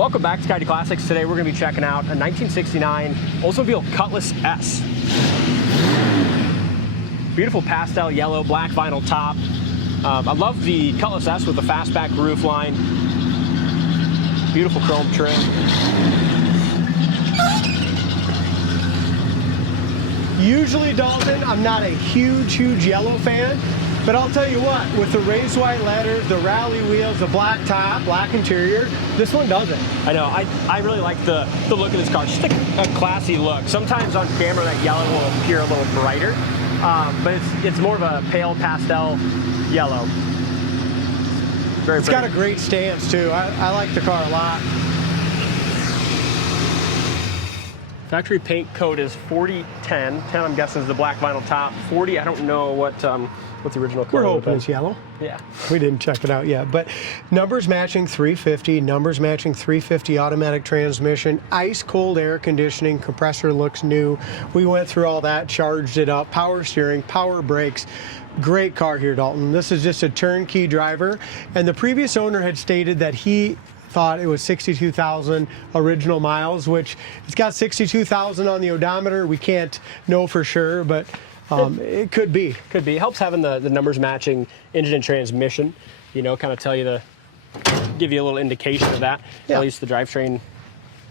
Welcome back to Coyote Classics. Today we're going to be checking out a 1969 Oldsmobile Cutlass S. Beautiful pastel yellow, black vinyl top. I love the Cutlass S with the fastback roof line. Beautiful chrome trim. Usually, Dalton, I'm not a huge yellow fan, but I'll tell you what, with the raised white letters, the rally wheels, the black top, black interior, this one does it. I know, I really like the look of this car. It's just a classy look. Sometimes on camera that yellow will appear a little brighter, but it's more of a pale pastel yellow. It's got a great stance too. I like the car a lot. Factory paint code is 4010. 10, I'm guessing, is the black vinyl top. 40, I don't know what the original color is. We're hoping it's yellow. Yeah. We didn't check it out yet, but numbers matching 350, numbers matching 350 automatic transmission, ice cold air conditioning, compressor looks new. We went through all that, charged it up, power steering, power brakes. Great car here, Dalton. This is just a turnkey driver, and the previous owner had stated that he thought it was 62,000 original miles, which it's got 62,000 on the odometer. We can't know for sure, but it could be. Could be. It helps having the numbers matching engine and transmission, you know, kind of give you a little indication of that. Yeah. At least the drivetrain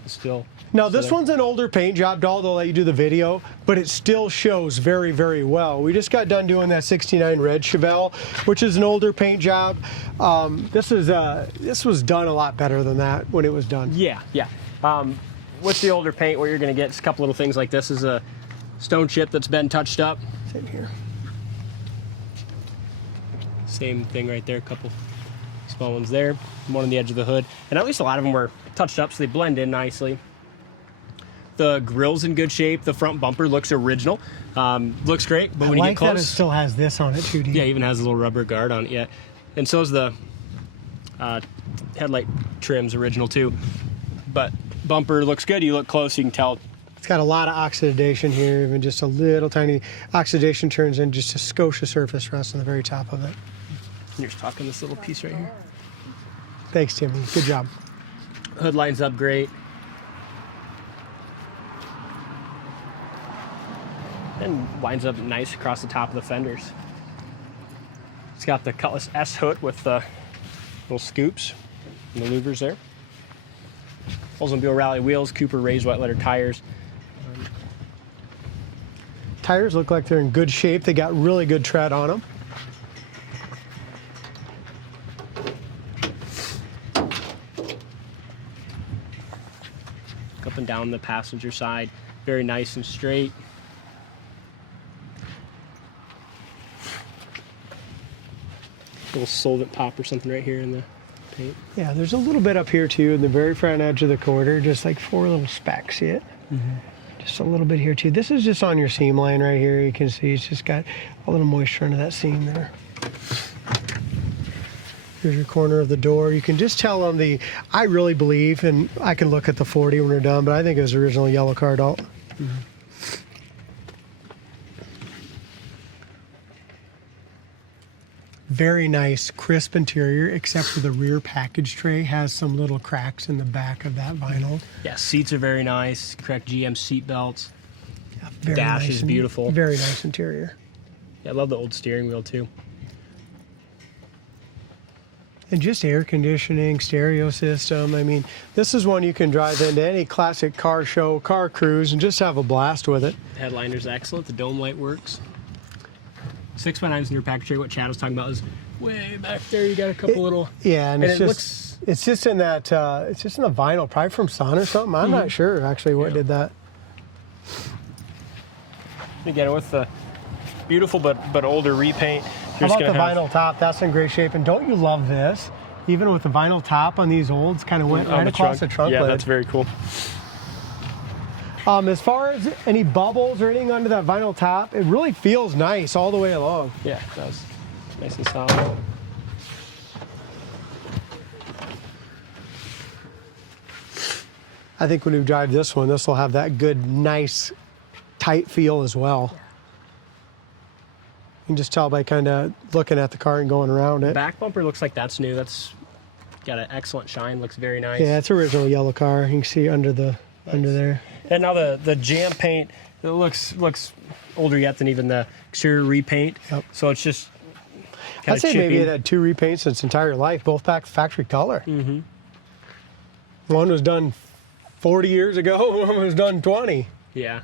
is still. Now, this one's an older paint job, Dal. They'll let you do the video, but it still shows very, very well. We just got done doing that 69 red Chevelle, which is an older paint job. This was done a lot better than that when it was done. Yeah, yeah. With the older paint, what you're going to get is a couple little things like this is a stone chip that's been touched up. Same here. Same thing right there, a couple small ones there, one on the edge of the hood. And at least a lot of them were touched up, so they blend in nicely. The grill's in good shape. The front bumper looks original. Looks great, but when you get close, that it still has this on it too. Yeah, even has a little rubber guard on it. Yeah, and so is the headlight trim's original too. But bumper looks good. You look close, you can tell. It's got a lot of oxidation here. Even just a little tiny oxidation turns in just a scotia surface rust on the very top of it. You're just talking this little piece right here. Thanks, Timmy. Good job. Hood lines up great. And winds up nice across the top of the fenders. It's got the Cutlass S hood with the little scoops and the louvers there. Oldsmobile rally wheels, Cooper raised white letter tires. Tires look like they're in good shape. They got really good tread on them. Up and down the passenger side, very nice and straight. Little solvent pop or something right here in the paint. Yeah, there's a little bit up here too in the very front edge of the quarter, just like 4 little specks. See it? Mm-hmm. Just a little bit here too. This is just on your seam line right here. You can see it's just got a little moisture into that seam there. Here's your corner of the door. You can just tell on the, I really believe, and I can look at the 40 when we're done, but I think it was original yellow car, Dalton. Mm-hmm. Very nice, crisp interior, except for the rear package tray has some little cracks in the back of that vinyl. Yeah, seats are very nice. Correct GM seat belts. Yeah, dash nice is beautiful. Very nice interior. Yeah, I love the old steering wheel too. And just air conditioning, stereo system. I mean, this is one you can drive into any classic car show, car cruise, and just have a blast with it. The headliner's excellent. The dome light works. 6x9s in your package tray. What Chad was talking about is way back there. You got a couple little. Yeah, and it's just in that. It's just in the vinyl, probably from Sun or something. I'm not sure actually what did that. Again, with the beautiful but older repaint. How about the vinyl top? That's in great shape. And don't you love this? Even with the vinyl top on these olds, kind of went right across the trunk lid. Yeah, that's very cool. As far as any bubbles or anything under that vinyl top, it really feels nice all the way along. Yeah, it does. Nice and solid. I think when we drive this one, this will have that good, nice, tight feel as well. You can just tell by kind of looking at the car and going around it. Back bumper looks like that's new. That's Got an excellent shine. Looks very nice. Yeah, it's original yellow car. You can see under there. And now the jam paint, it looks older yet than even the exterior repaint. Yep. So it's just I'd say maybe it had 2 repaints its entire life, both back factory color. Mm-hmm. One was done 40 years ago, one was done 20. Yeah.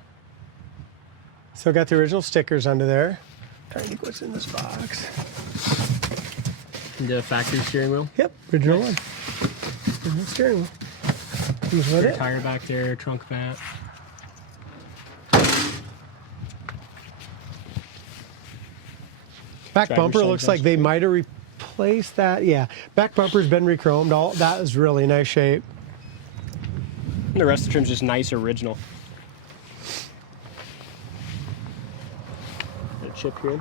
Still got the original stickers under there. Trying to think what's in this box. The factory steering wheel. Yep, original one. Original steering wheel. Comes with it. Tire back there, trunk mat. Back Driver's bumper side looks like they might have replaced that. Yeah, back bumper's been re-chromed. All that is really nice shape. The rest of the trim's just nice original. Got a chip here.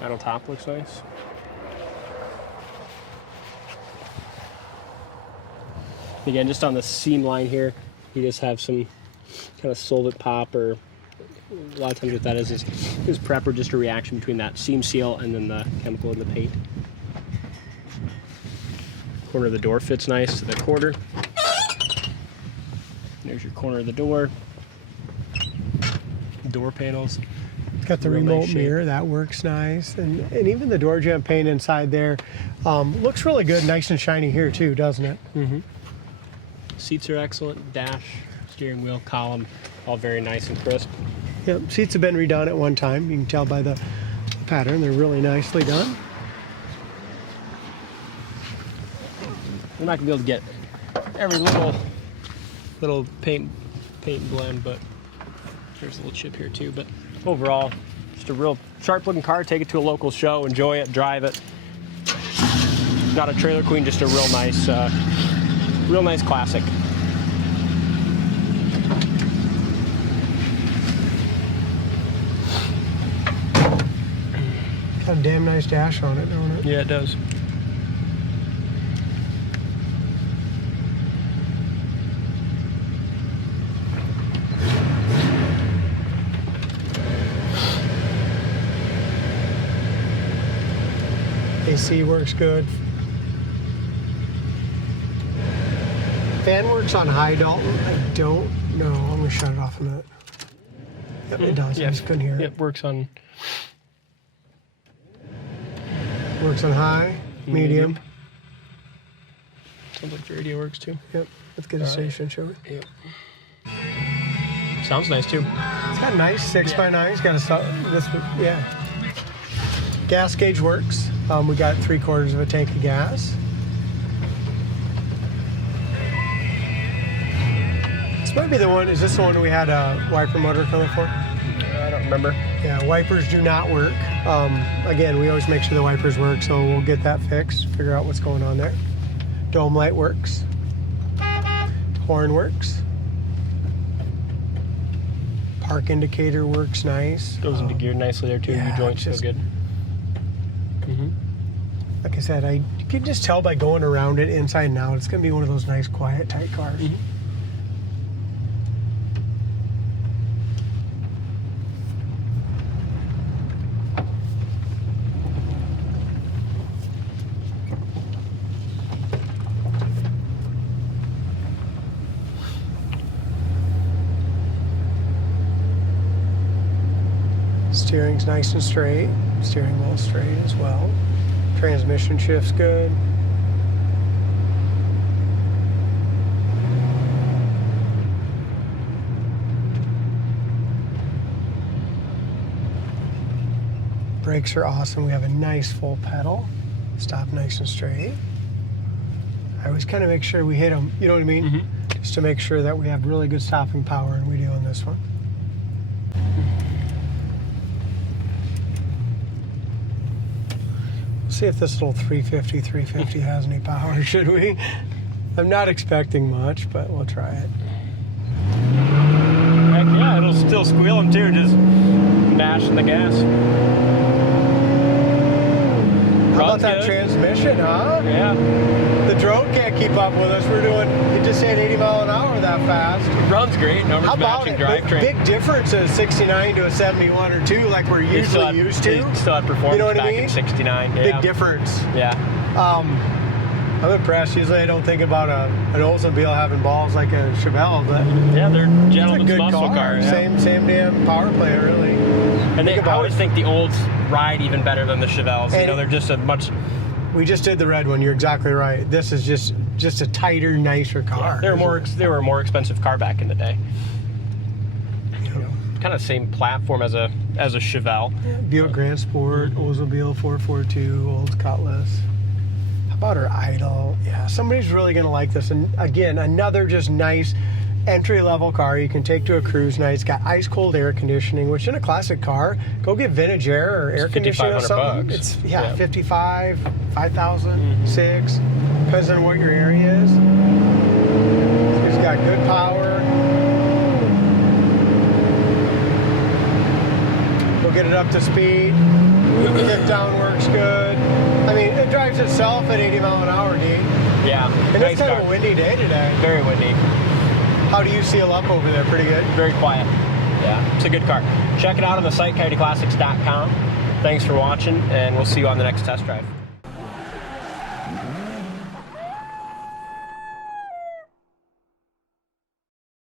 Metal top looks nice. Again, just on the seam line here, you just have some kind of solvent pop, or a lot of times what that is prep, or just a reaction between that seam seal and then the chemical in the paint. Corner of the door fits nice to the quarter. There's your corner of the door. Door panels. It's got the Real remote nice shape. mirror, that works nice. And even the door jamb paint inside there looks really good, nice and shiny here too, doesn't it? Mm-hmm. Seats are excellent. Dash, steering wheel, column, all very nice and crisp. Yep, seats have been redone at one time. You can tell by the pattern, they're really nicely done. We're not gonna be able to get every little paint blend, but there's a little chip here too. But overall, just a real sharp looking car. Take it to a local show, enjoy it, drive it. Not a trailer queen, just a real nice classic. Got a damn nice dash on it, don't it? Yeah, it does. AC works good. Fan works on high, Dalton. I don't know. I'm gonna shut it off a minute. Yep, it does. I just couldn't hear it. It works on Works on high, medium. sounds like the radio works too. Yep. Let's get a station, shall we? Yep. Sounds nice too. It's got a nice 6x9. It's got a yeah. Gas gauge works. We got 3/4 of a tank of gas. This might be the one. Is this the one we had a wiper motor coming for? I don't remember. Yeah, wipers do not work. Again, we always make sure the wipers work, so we'll get that fixed, figure out what's going on there. Dome light works. Horn works. Park indicator works nice. Goes into gear nicely there too. yeah, Your joints feel just- good. Like I said, you can just tell by going around it inside and out. It's going to be one of those nice, quiet, tight cars. Steering's nice and straight. Steering wheel straight as well. Transmission shift's good. Brakes are awesome. We have a nice full pedal. Stop nice and straight. I always kind of make sure we hit them, you know what I mean? Just to make sure that we have really good stopping power, and we do on this one. See if this little 350 has any power, should we? I'm not expecting much, but we'll try it. Heck yeah, it'll still squeal them too, just mashing the gas. How about Runs that good. transmission, huh? Yeah. The drone can't keep up with us. It just hit 80 mile an hour that fast. Runs great. Numbers How about matching it? drivetrain. Big difference is 69 to a 71 or 2, like we're usually used to. He still had performance You know what I back mean? in 69. Yeah. Big difference. Yeah. I'm impressed. Usually I don't think about an Oldsmobile having balls like a Chevelle, but Yeah, they're it's a gentlemen's good muscle car. cars. Yeah. Same damn power play, really. And Think I about always it. think the olds ride even better than the Chevelles. And They're just a much. We just did the red one. You're exactly right. This is just a tighter, nicer car. They were a more expensive car back in the day. Kind of same platform as a Chevelle. Buick Grand Sport, Oldsmobile 442, old Cutlass. How about our Idol? Yeah, somebody's really going to like this. And again, another just nice entry-level car you can take to a cruise night. It's got ice-cold air conditioning, which in a classic car, go get vintage air or air conditioning or something. $5,500. It's, 55, 5,000, 6. Depends on what your area is. It's got good power. We'll get it up to speed. Kick down works good. I mean, it drives itself at 80 mile an hour, D. Yeah. And nice it's kind car. of a windy day today. Very windy. How do you seal up over there? Pretty good? Very quiet. Yeah, it's a good car. Check it out on the site, coyoteclassics.com. Thanks for watching, and we'll see you on the next test drive.